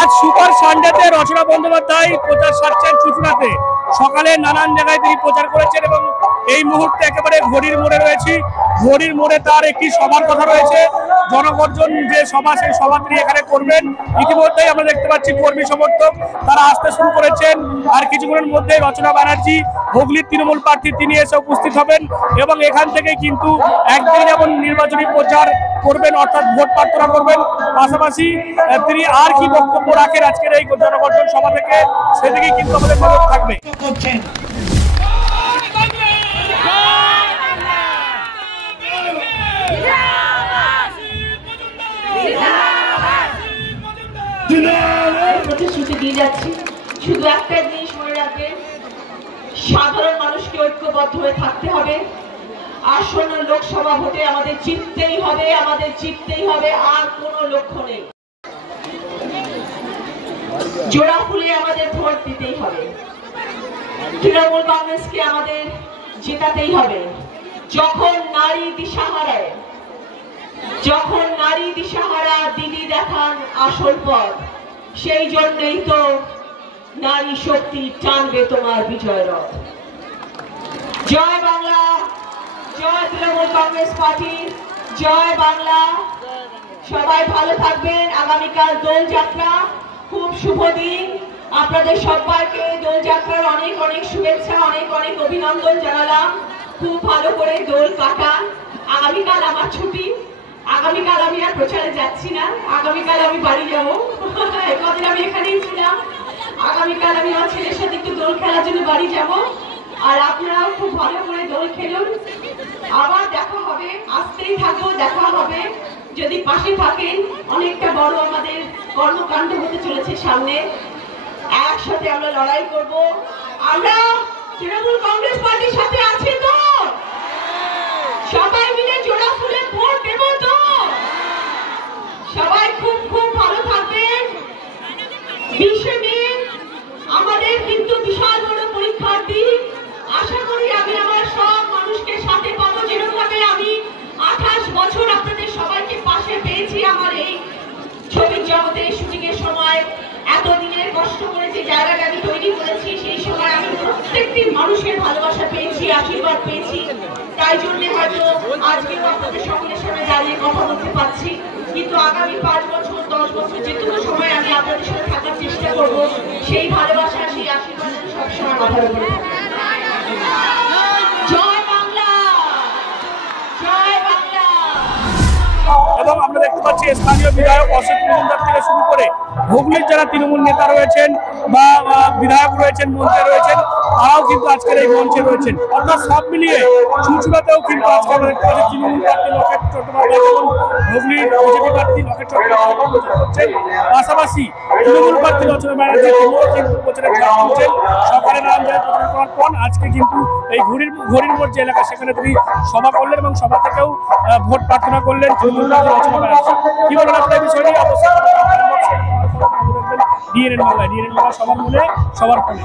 আজ সুপার সানডেতে রচনা বন্দ্যোপাধ্যায় প্রচার সারছেন চুঁচুড়াতে। সকালে নানান জায়গায় তিনি প্রচার করেছেন এবং এই মুহূর্তে একেবারে ঘড়ির মোড়ে রয়েছি। ঘড়ির মোড়ে তার একটি সভার কথা রয়েছে, জনগর্জন যে সভা, সেই সভা তিনি এখানে করবেন। ইতিমধ্যেই আমরা দেখতে পাচ্ছি কর্মী সমর্থক তারা আসতে শুরু করেছেন। আর কিছুক্ষণের মধ্যে রচনা ব্যানার্জি হুগলির তৃণমূল প্রার্থী তিনি এসে উপস্থিত হবেন এবং এখান থেকে কিন্তু একদিন যেমন নির্বাচনী প্রচার করবেন, অর্থাৎ ভোট প্রার্থনা করবেন, পাশাপাশি তিনি আর কি বক্তব্য রাখেন আজকের এই জনগর্জন সভা থেকে, সেদিকে কিন্তু আমাদের নজর থাকবে। প্রতিশ্রুতি দিয়ে যাচ্ছি, শুধু একটা জিনিস মনে রাখবেন, সাধারণ মানুষকে ঐক্যবদ্ধ হয়ে থাকতে হবে। আসন্ন লোকসভা ভোটে আমাদের জিততেই হবে, আমাদের জিততেই হবে, আর কোনো লক্ষ্য নেই। জোড়া ফুলে আমাদের ভোট দিতেই হবে। তৃণমূল কংগ্রেসকে আমাদের জেতাতেই হবে। যখন নারী দিশাহারা দিদি দেখান আসল পথ, সেই জন্যই তো নারী শক্তি টানবে তোমার বিজয় রথ। জয় বাংলা, জয় তৃণমূল কংগ্রেস পার্টি, জয় বাংলা। সবাই ভালো থাকবেন। আগামীকাল দোলযাত্রা, খুব শুভ দিন। আপনাদের সবাইকে দোলযাত্রার অনেক অনেক শুভেচ্ছা, অনেক অনেক অভিনন্দন জানালাম। খুব ভালো করে দোল কাটান। আগামীকাল আমার ছুটি, আগামীকাল আমি আর প্রচারে যাচ্ছি না, আগামীকাল আমি বাড়ি যাবো। কদিন আমি এখানেই ছিলাম, আগামীকাল আমি আমার ছেলের সাথে একটু দোল খেলার জন্য বাড়ি যাব। আর আপনারাও খুব ভালো করে দোল খেলুন। আবার দেখা হবে, আসতেই থাকবো, দেখা হবে যদি পাশে থাকেন। অনেকটা বড় আমাদের কর্মকাণ্ড হতে চলেছে সামনে, একসাথে আমরা লড়াই করব। আমরা তৃণমূল কংগ্রেস পার্টির সাথে আছি তো, সবাই মিলে জোড়া ফুলে ভোট দেব তো। সবাই খুব খুব ভালো থাকবেন। 20 মে আমাদের কিন্তু বিশাল বড় পরীক্ষার দিন। আশা করি আমি আমার সব মানুষকে সাথে পাবো। যেরকম ভাবে আমি 28 বছর আপনাদের সবাইকে পাশে পেয়েছি আমার এই ছবির জগতে শুটিং এর সময়, এতদিনের কষ্ট করে যে জায়গাটা আমি তৈরি করেছি, সেই সময় আমি প্রত্যেকটি মানুষের ভালোবাসা পেয়েছি, আশীর্বাদ পেয়েছি। তাই জন্য হয়তো আজকেও আপনাদের সকলের সামনে দাঁড়িয়ে কথা বলতে পারছি। কিন্তু আগামী 5 বছর 10 বছর যেটুকু সময় আমি আপনাদের সাথে থাকার চেষ্টা করব, সেই ভালোবাসা, সেই আশীর্বাদ সবসময় মাথার উপরে থাকবে। জয় বাংলা, জয় বাংলা। এবং আমরা দেখতে পাচ্ছি স্থানীয় বিধায়ক অশোক মজুমদার থেকে শুরু করে হুগলির যারা তৃণমূল নেতা রয়েছেন বা বিধায়ক রয়েছেন, মন্ত্রী রয়েছেন, তারাও কিন্তু আজকের এই মঞ্চে রয়েছেন। অর্থাৎ সব মিলিয়ে চুঁচুড়াতেও কিন্তু আজকে আমরা দেখতে পাচ্ছি তৃণমূল প্রার্থী লকেট চট্টোপাধ্যায় এবং হুগলির বিজেপি প্রার্থী লকেট চট্টোপাধ্যায় করছেন। পাশাপাশি তৃণমূল প্রার্থী রচনা ব্যানার্জি তিনিও কিন্তু প্রচারে ঝাঁপ দিচ্ছেন। সকালে নানান জায়গায় প্রচার করার পর আজকে কিন্তু এই ঘড়ির মোড় যে এলাকা, সেখানে তিনি সভা করলেন এবং সভা থেকেও ভোট প্রার্থনা করলেন তৃণমূল প্রার্থী রচনা ব্যানার্জি। কি বলেন আপনার বিষয়টি? অবশ্যই ডিএনএন বাংলা সবার মনে, সবার ফোনে।